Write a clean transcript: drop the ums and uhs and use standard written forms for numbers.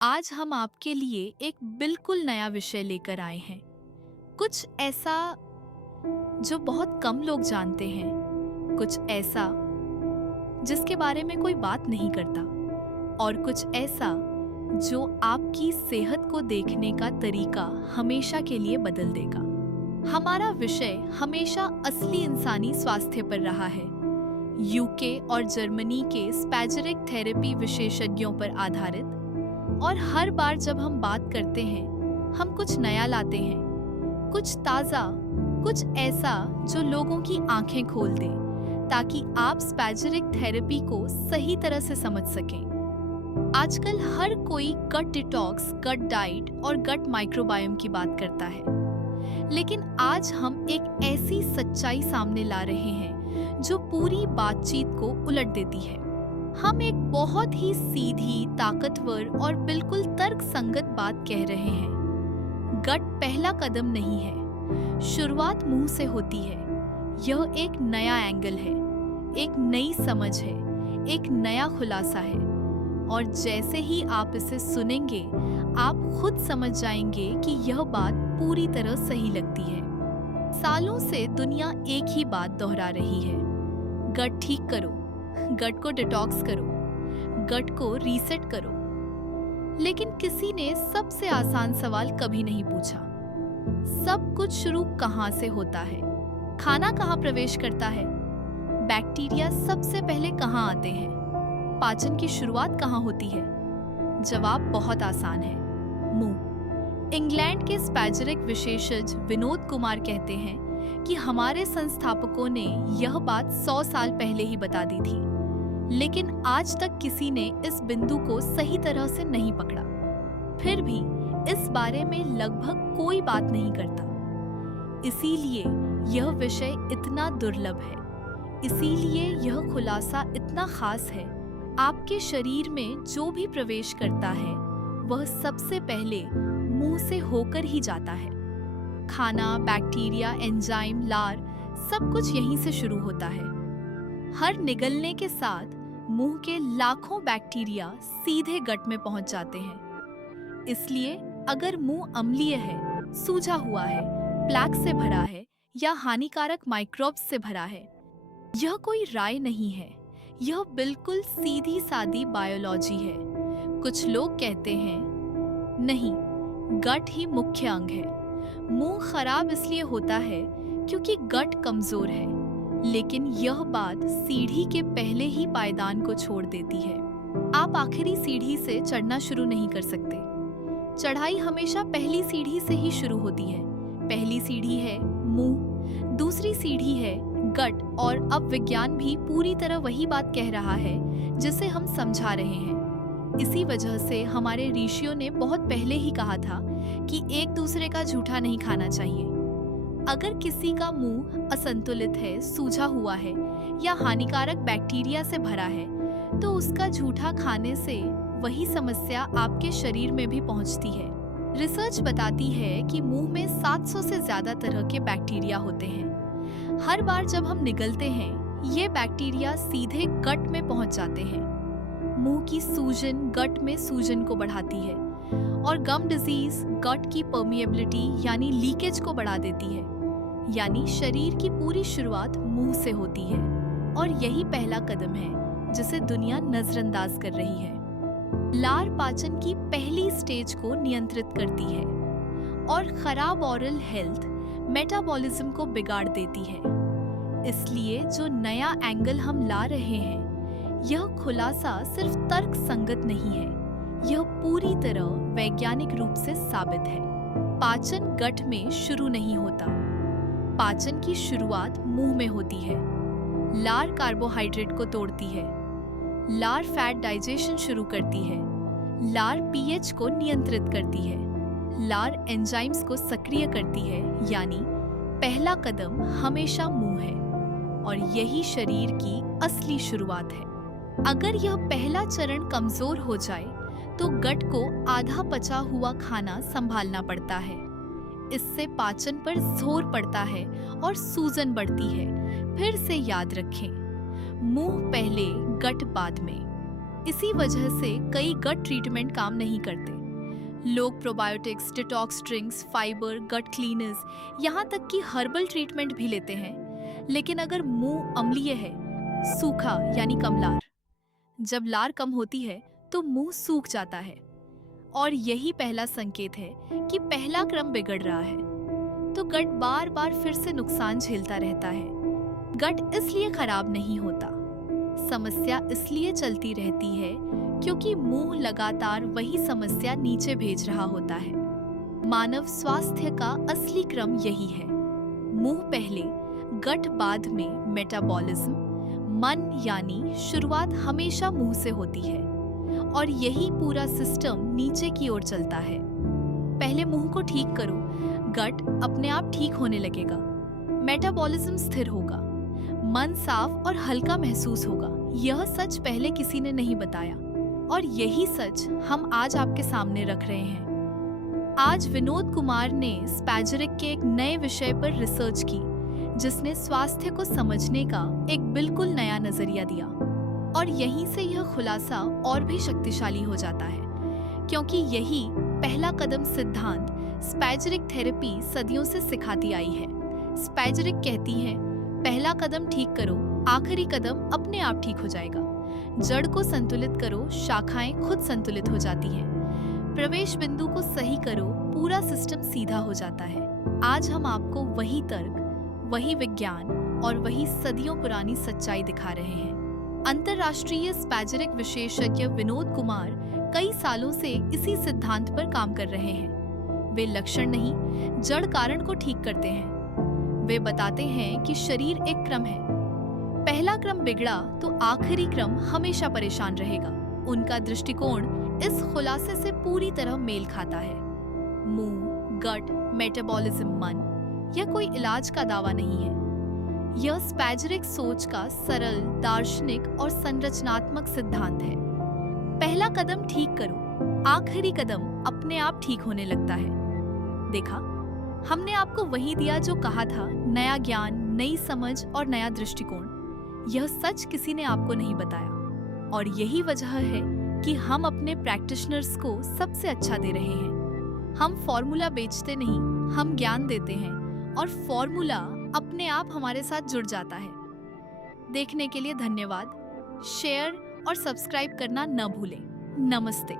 आज हम आपके लिए एक बिल्कुल नया विषय लेकर आए हैं। कुछ ऐसा जो बहुत कम लोग जानते हैं, कुछ ऐसा जिसके बारे में कोई बात नहीं करता, और कुछ ऐसा जो आपकी सेहत को देखने का तरीका हमेशा के लिए बदल देगा। हमारा विषय हमेशा असली इंसानी स्वास्थ्य पर रहा है। यूके और जर्मनी के स्पैजेरिक थेरेपी विशेषज्ञों पर आधारित, और हर बार जब हम बात करते हैं हम कुछ नया लाते हैं, कुछ ताज़ा, कुछ ऐसा जो लोगों की आंखें खोल दे, ताकि आप स्पैजेरिक थेरेपी को सही तरह से समझ सकें। आजकल हर कोई गट डिटॉक्स, गट डाइट और गट माइक्रोबायोम की बात करता है, लेकिन आज हम एक ऐसी सच्चाई सामने ला रहे हैं जो पूरी बातचीत को उलट देती है। हम एक बहुत ही सीधी, ताकतवर और बिल्कुल तर्कसंगत बात कह रहे हैं। गट पहला कदम नहीं है, शुरुआत मुंह से होती है। यह एक नया एंगल है, एक नई समझ है, एक नया खुलासा है, और जैसे ही आप इसे सुनेंगे आप खुद समझ जाएंगे कि यह बात पूरी तरह सही लगती है। सालों से दुनिया एक ही बात दोहरा रही है, गट ठीक करो, गट को डिटॉक्स करो, गट को रीसेट करो। लेकिन किसी ने सबसे आसान सवाल कभी नहीं पूछा, सब कुछ शुरू कहाँ से होता है? खाना कहाँ प्रवेश करता है? बैक्टीरिया सबसे पहले कहाँ आते हैं? पाचन की शुरुआत कहाँ होती है? जवाब बहुत आसान है, मुंह। इंग्लैंड के स्पैजेरिक विशेषज्ञ विनोद कुमार कहते हैं कि हमारे संस्थापकों ने यह बात 100 साल पहले ही बता दी थी, लेकिन आज तक किसी ने इस बिंदु को सही तरह से नहीं पकड़ा। फिर भी इस बारे में लगभग कोई बात नहीं करता। इसीलिए यह विषय इतना दुर्लभ है, इसीलिए यह खुलासा इतना खास है। आपके शरीर में जो भी प्रवेश करता है वह सबसे पहले मुंह से होकर ही जाता है। खाना, बैक्टीरिया, एंजाइम, लार, सब कुछ यहीं से शुरू होता है। हर निगलने के साथ मुंह के लाखों बैक्टीरिया सीधे गट में पहुंच जाते हैं। इसलिए अगर मुंह अम्लीय है, सूजा हुआ है, प्लैक से भरा है या हानिकारक माइक्रोब्स से भरा है, यह कोई राय नहीं है, यह बिल्कुल सीधी सादी बायोलॉजी है। कुछ लोग कहते हैं नहीं, गट ही मुख्य अंग है। मुंह खराब इसलिए होता है क्योंकि गट कमजोर है, लेकिन यह बात सीढ़ी के पहले ही पायदान को छोड़ देती है। आप आखिरी सीढ़ी से चढ़ना शुरू नहीं कर सकते। चढ़ाई हमेशा पहली सीढ़ी से ही शुरू होती है। पहली सीढ़ी है मुंह, दूसरी सीढ़ी है गट, और अब विज्ञान भी पूरी तरह वही बात कह रहा है जिसे हम समझा रहे हैं। इसी वजह से हमारे ऋषियों ने बहुत पहले ही कहा था कि एक दूसरे का जूठा नहीं खाना चाहिए। अगर किसी का मुंह असंतुलित है, सूजा हुआ है या हानिकारक बैक्टीरिया से भरा है, तो उसका जूठा खाने से वही समस्या आपके शरीर में भी पहुंचती है। रिसर्च बताती है कि मुंह में 700 से ज्यादा तरह के बैक्टीरिया होते हैं। हर बार जब हम निगलते हैं, ये बैक्टीरिया सीधे गट में पहुंच जाते हैं। मुंह की सूजन गट में सूजन को बढ़ाती है, और गम डिजीज गट की परमिएबिलिटी यानी लीकेज को बढ़ा देती है। यानी शरीर की पूरी शुरुआत मुंह से होती है, और यही पहला कदम है जिसे दुनिया नजरअंदाज कर रही है। लार पाचन की पहली स्टेज को नियंत्रित करती है, और खराब ओरल हेल्थ मेटाबॉलिज्म को बिगाड़ देती है। इसलिए जो नया एंगल हम ला रहे हैं, यह खुलासा सिर्फ तर्क संगत नहीं है, यह पूरी तरह वैज्ञानिक रूप से साबित है। पाचन गट में शुरू नहीं होता, पाचन की शुरुआत मुंह में होती है। लार कार्बोहाइड्रेट को तोड़ती है, लार फैट डाइजेशन शुरू करती है, लार पीएच को नियंत्रित करती है, लार एंजाइम्स को सक्रिय करती है। यानी पहला कदम हमेशा मुंह है, और यही शरीर की असली शुरुआत है। अगर यह पहला चरण कमजोर हो जाए तो गट को आधा पचा हुआ खाना संभालना पड़ता है। इससे पाचन पर जोर पड़ता है और सूजन बढ़ती है। फिर से याद रखें, मुंह पहले, गट बाद में। इसी वजह से कई गट ट्रीटमेंट काम नहीं करते। लोग प्रोबायोटिक्स, डिटॉक्स ड्रिंक्स, फाइबर, गट क्लीनर्स, यहाँ तक कि हर्बल ट्रीटमेंट भी लेते हैं, लेकिन अगर मुंह अम्लीय है, सूखा यानी कम लार, जब लार कम होती है तो मुंह सूख जाता है और यही पहला संकेत है कि पहला क्रम बिगड़ रहा है। तो गट बार बार फिर से नुकसान झेलता रहता है। गट इसलिए खराब नहीं होता, समस्या इसलिए चलती रहती है क्योंकि मुंह लगातार वही समस्या नीचे भेज रहा होता है। मानव स्वास्थ्य का असली क्रम यही है, मुंह पहले, गट बाद में मेटाबॉलिज्म। मन यानी शुरुआत हमेशा मुंह से होती है और यही पूरा सिस्टम नीचे की ओर चलता है। पहले मुंह को ठीक करो, गट अपने आप ठीक होने लगेगा, मेटाबॉलिज्म स्थिर होगा, मन साफ और हल्का महसूस होगा। यह सच पहले किसी ने नहीं बताया और यही सच हम आज आपके सामने रख रहे हैं। आज विनोद कुमार ने स्पैजेरिक के एक नए विषय पर रिसर्च की जिसने स्वास्थ्य को समझने का एक बिल्कुल नया नजरिया दिया और यहीं से यह खुलासा और भी शक्तिशाली हो जाता है क्योंकि यही पहला कदम सिद्धांत स्पैजेरिक थेरेपी सदियों से सिखाती आई है। स्पैजेरिक कहती है, पहला कदम ठीक करो, आखिरी कदम अपने आप ठीक हो जाएगा। जड़ को संतुलित करो, शाखाएं खुद संतुलित हो जाती हैं। प्रवेश बिंदु को सही करो, पूरा सिस्टम सीधा हो जाता है। आज हम आपको वही तर्क, वही विज्ञान और वही सदियों पुरानी सच्चाई दिखा रहे हैं। अंतर्राष्ट्रीय स्पैजेरिक विशेषज्ञ विनोद कुमार कई सालों से इसी सिद्धांत पर काम कर रहे हैं। वे लक्षण नहीं, जड़ कारण को ठीक करते हैं। वे बताते हैं कि शरीर एक क्रम है, पहला क्रम बिगड़ा तो आखिरी क्रम हमेशा परेशान रहेगा। उनका दृष्टिकोण इस खुलासे से पूरी तरह मेल खाता है। मुंह, गट, मेटाबॉलिज्म, मन, यह कोई इलाज का दावा नहीं है। यह स्पैजेरिक सोच का सरल, दार्शनिक और संरचनात्मक सिद्धांत है। पहला कदम ठीक करो, आखिरी कदम अपने आप ठीक होने लगता है। देखा, हमने आपको वही दिया जो कहा था, नया ज्ञान, नई समझ और नया दृष्टिकोण। यह सच किसी ने आपको नहीं बताया और यही वजह है कि हम अपने प्रैक्टिशनर्स को सबसे अच्छा दे रहे हैं। हम फॉर्मूला बेचते नहीं, हम ज्ञान देते हैं और फॉर्मूला अपने आप हमारे साथ जुड़ जाता है। देखने के लिए धन्यवाद। शेयर और सब्सक्राइब करना न भूलें। नमस्ते।